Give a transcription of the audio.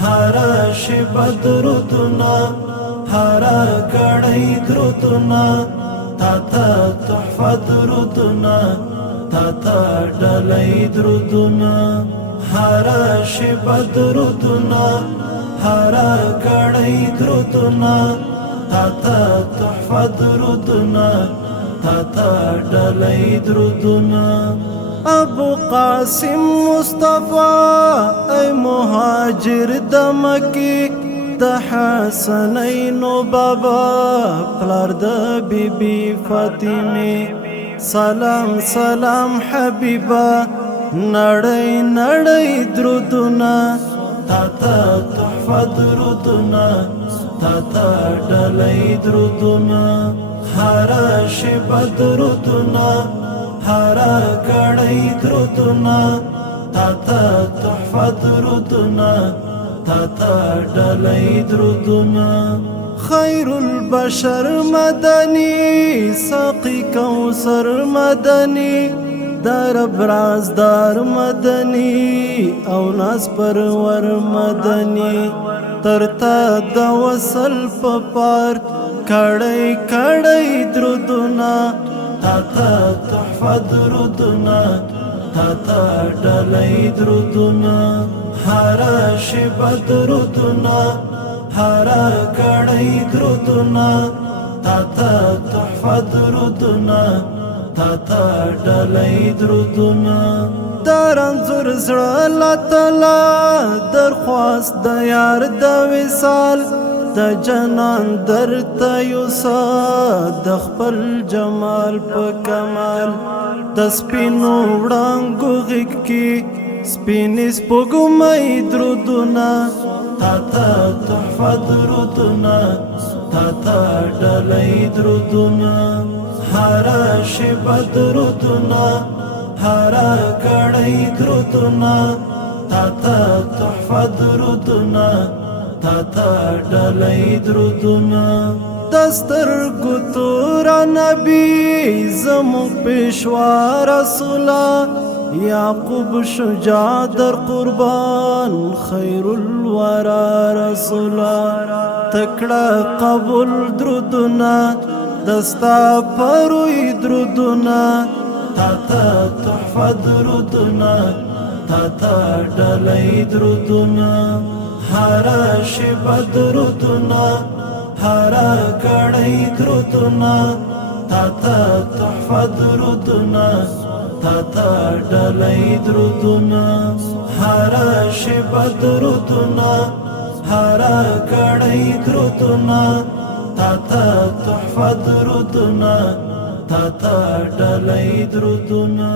هر شب درودنا هر کړی درودنا تا ته تحفه درودنا تا ته ډلۍ درودنا هر شب درودنا هر کړی درودنا تا ته تحفه درودنا تا ته ډلۍ درودنا ابو قاسم مصطفى اي مهاجر دمکی د حسنین بابا پلار د بیبی فاطمه سلام سلام حبیبا نړۍ نړۍ درودنا تا ته تحفه درودنا تا ته ډلۍ درودنا هر شب درودنا هر کړی درودنا تا ته تحفه درودنا تا ته ډلۍ درودنا خیر البشر مدنی ساقی کوثر مدنی در برازدار مدنی او ناز پرور مدنی ترتا د وصل په پار کړی کړی درودنا تا ته تحفه درودنا تا ته ډلۍ درودنا هر شب درودنا هر کړی درودنا تا ته تحفه درودنا تا ته ډلۍ درودنا درنځور زړه الله تعالی درخواست د یار د وصال د جنان درته یوسا د خپل جمال په کمال د سپینو وړانګو غږ کې سپینې سپوږمۍ درودونه تا ته تحفه درودونه تا ته ډلۍ درودونه هر شب درودونه هر کړی درودونه تا ته تحفه درودونه تا ته ډلۍ درودنا دسترګو تور نبی زموږ پیشوا رسولا یعقوب شجاع در قربان خیر الورا رسولا تکړه قبول درودنا دستا پروي درودنا تا ته تحفه درودنا تا ته ډلۍ درودنا هر شب درودنا هر کړی درودنا تا ته تحفه درودنا تا ته ډلۍ درودنا هر شب درودنا هر کړی درودنا تا ته تحفه درودنا تا ته ډلۍ درودنا